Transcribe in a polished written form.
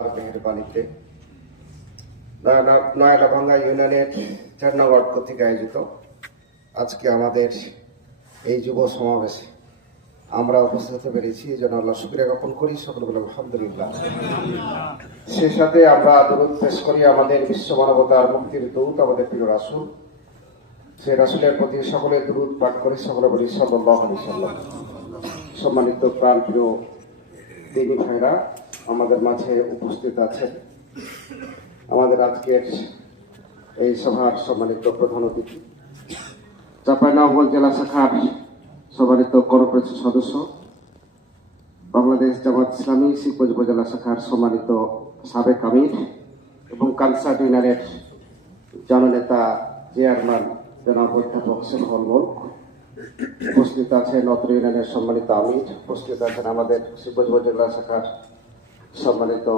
মেহেরবানিতে নয়ালাভাঙ্গা ইউনিয়নের 4 নং ওয়ার্ড কর্তৃক আয়োজিত আজকে আমাদের এই যুব সমাবেশে আমরা উপস্থিত হতে পেরেছি, এই জন্য আল্লাহ শুকরিয়া জ্ঞাপন করি। সকলে বলে আলহামদুলিল্লাহ। সে সাথে আমরা দরুদ পেশ করি আমাদের বিশ্ব মানবতার মুক্তির দূত, আমাদের প্রিয় রাসূল, সে রাসূলের প্রতি সকলে দরুদ পাঠ করে সকলে বলি সাল্লাল্লাহু আলাইহি ওয়াসাল্লাম। সম্মানিত প্রাণ প্রিয় দিনী ভাইরা আমাদের মাঝে উপস্থিত আছেন। আমাদের আজকের এই সভার সম্মানিত প্রধান অতিথি চাঁপাইনবাবগঞ্জ জেলা শাখার সম্মানিত কর্মপরিষদ সদস্য, বাংলাদেশ জামাত ইসলামী শিবগঞ্জ উপজেলা শাখার সম্মানিত সাবেক আমির এবং কানসার্ট ইউনিয়নের জননেতা চেয়ারম্যান জনাব অধ্যাপক শেখ হলমল, উপস্থিত আছেন নতুন ইউনিয়নের সম্মানিত আমির, উপস্থিত আছেন আমাদের শিবগঞ্জ উপজেলা শাখার সম্মানিত